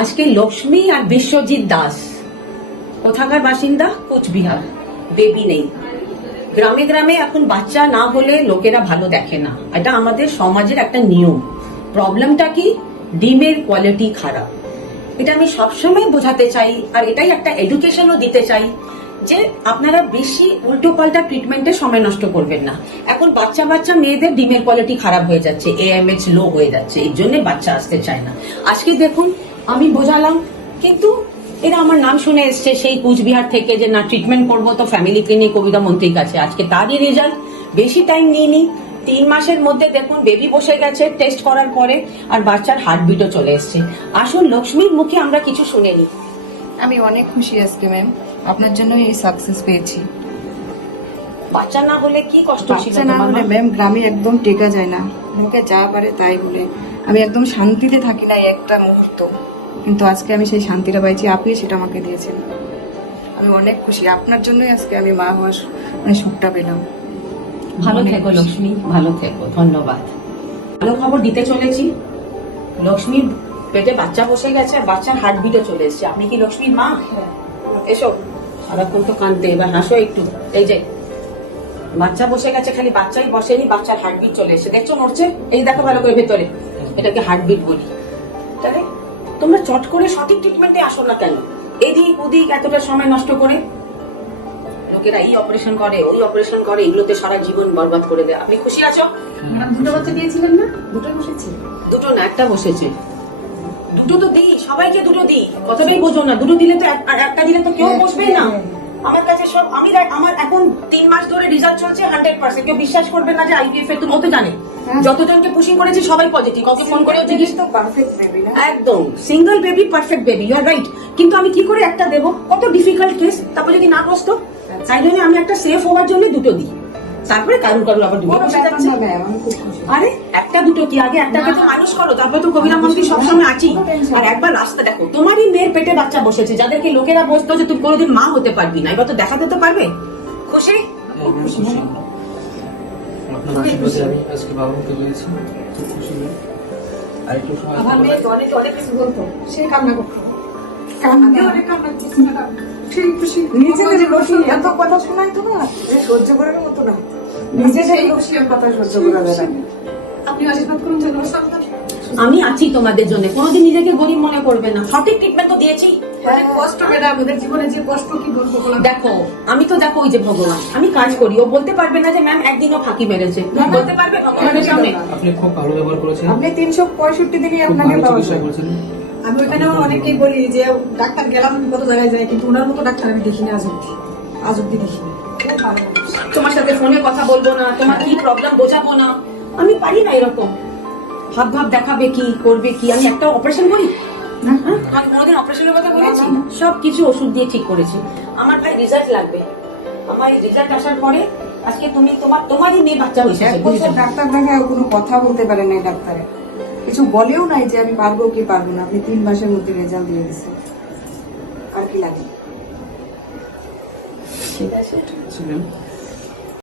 আজকে লক্ষ্মী আর বিশ্বজিৎ দাস। কোথাকার বাসিন্দা? কোচবিহার। বেবি নেই। গ্রামে গ্রামে এখন বাচ্চা না হলে লোকেরা ভালো দেখে না। এটা আমাদের সমাজের একটা নিয়ম। প্রবলেমটা কি? ডিমের কোয়ালিটি খারাপ। এটা আমি সবসময় বোঝাতে চাই, আর এটাই একটা এডুকেশনও দিতে চাই, যে আপনারা বেশি উল্টো পাল্টা ট্রিটমেন্টে সময় নষ্ট করবেন না। এখন বাচ্চা বাচ্চা মেয়েদের ডিমের কোয়ালিটি খারাপ হয়ে যাচ্ছে এএমএইচ লো হয়ে যাচ্ছে এই জন্য বাচ্চা আসতে চায় না। আজকে দেখুন আমি বোঝালাম। কিন্তু এরা আমার নাম শুনে এসছে সেই কুচবিহার থেকে যে না ট্রিটমেন্ট করব তো ফ্যামিলি ক্লিনিক কবিতা মন্ত্রীর কাছে। আজকে তারই রেজাল্ট বেশি টাইম নিইনি। তিন মাসের মধ্যে দেখুন বেবি বসে গেছে টেস্ট করার পরে আর বাচ্চার হার্টবিটও চলে এসছে। আসুন লক্ষ্মীর মুখে আমরা কিছু শুনে নিই। আমি অনেক খুশি আজকে ম্যাম আপনার জন্য এই সাকসেস পেয়েছি। বাচ্চা না হলে কি কষ্ট বাচ্চা না হলে ম্যাম গ্রামে একদম টেকা যায় না। মুখে যা পারে তাই বলে। আমি একদম শান্তিতে থাকি না এই একটা মুহূর্ত। কিন্তু আজকে আমি সেই শান্তিটা পাইছি আপনি সেটা আমাকে দিয়েছেন। আমি অনেক খুশি আপনার জন্যই আজকে আমি মা হওয়ার মানে সুখটা পেলাম। ভালো থেকো লক্ষ্মী। ভালো থেকো ধন্যবাদ। ভালো খবর দিতে চলেছি। লক্ষ্মীর পেটে বাচ্চা বসে গেছে আর বাচ্চার হার্টবিটও চলে এসেছে। আপনি কি লক্ষ্মীর মা? এসো। সারাক্ষণ তো কাঁদতে এবার হাসো একটু। এই যে বাচ্চা বসে গেছে খালি বাচ্চাই বসেনি বাচ্চার হার্টবিট চলে এসেছে। দেখছ নড়ছে? এই দেখো ভালো করে ভেতরে। এটাকে হার্টবিট বলি। তোমরা চট করে সঠিক ট্রিটমেন্টে আসো না কেন? এদিক ওদিক এতটা সময় নষ্ট করে? লোকেরা এই অপারেশন করে ওই অপারেশন করে এগুলোতে সারা জীবন বরবাদ করে দেয়। আপনি খুশি আছো? ম্যাডাম দুটো বাচ্চা দিয়েছিলেন না? দুটোই বসেছি? দুটো না একটা বসেছে। দুটো তো দিই সবাইকে দুটো দিই। কথাটাই বোঝো না দুটো দিলে তো আর একটা দিলে তো কেউ বসবেই না। আমার কাছে সব আমি আমার এখন তিন মাস ধরে রেজাল্ট চলছে হান্ড্রেড পার্সেন্ট কেউ বিশ্বাস করবে না যে আইপিএফ এর তুমি তো জানে। হ্যাঁ। যতজনকে পুশিং করেছি সবাই পজিটিভ কাউকে ফোন করে জিজ্ঞেস তো পারফেক্ট বেবি না? একদম। Single baby perfect baby you are right কিন্তু আমি কি করে একটা দেবো? কত ডিফিকাল্ট কেস তারপর যদি না বসতো তাই জন্য আমি একটা সেফ হওয়ার জন্য দুটো দিই। তারপরে কারুর কারুর আবার দুটো খুশি। আরে একটা দুটো কি আগে একটাকে তো মানুষ করো তারপর তো কবিরা মন্ত্রী সবসময় আছি আর একবার রাস্তা দেখো তোমারই মেয়ের পেটে বাচ্চা বসেছে যাদেরকে লোকেরা বসতো যে তুমি কোনোদিন মা হতে পারবি না। এবার তো দেখাতে তো পারবে? খুশি? আপনার আশীর্বাদে আমি আজকে বাবা হতে পেরেছি খুব খুশি আর একটু সময় আমার মেয়ে অনেক অনেক কিছু বলতো। সে কান্না করতো। আমি অনেক কান্না করছি সেই খুশি নিজেদের বসে এত কথা শোনাই তো না যে সহ্য করার মতো না। নিজেদের খুশি আর কথা সহ্য করা যায় না। আপনি আশীর্বাদ করুন যেন আমি আছি তোমাদের জন্য। কোনোদিন নিজেকে গরিব মনে করবে না। সঠিক ট্রিটমেন্ট তো দিয়েছি। অনেক কষ্ট ম্যাডাম ওদের জীবনে যে কষ্ট কি বলব দেখো আমি তো দেখো ওই যে ভগবান আমি কাজ করি ও বলতে পারবে না যে ম্যাম একদিনও ফাঁকি মেরেছে। বলতে পারবে ভগবানের সামনে। আপনি খুব ভালো ব্যবহার করেছেন। আপনি তিনশো পঁয়ষট্টি দিনই আপনাকে পাওয়া করেছেন। আমি ওখানেও অনেকেই বলি যে ডাক্তার গেলাম কত জায়গায় যায় কিন্তু ওনার মতো ডাক্তার আমি দেখিনি আজ অব্দি। আজ অব্দি দেখিনি। তোমার সাথে ফোনে কথা বলব না তোমার কি প্রবলেম বোঝাবো না। আমি পারি না এরকম। ভাব ভাব দেখাবে কি করবে কি আমি একটা অপারেশন করি? হ্যাঁ তোমাকে কোনোদিন অপারেশনের কথা বলেছি? সব কিছু ওষুধ দিয়ে ঠিক করেছি। আমার ভাই রেজাল্ট লাগবে। আমার রেজাল্ট আসার পরে আজকে তুমি তোমার তোমারই মেয়ে বাচ্চা হয়েছে ডাক্তার দেখায় কোনো কথা বলতে পারে নাই ডাক্তারে। কিছু বলেও নাই যে আমি পারব কি পারব না। আপনি তিন মাসের মধ্যে রেজাল্ট দিয়ে দিচ্ছে আর কি লাগে? ঠিক আছে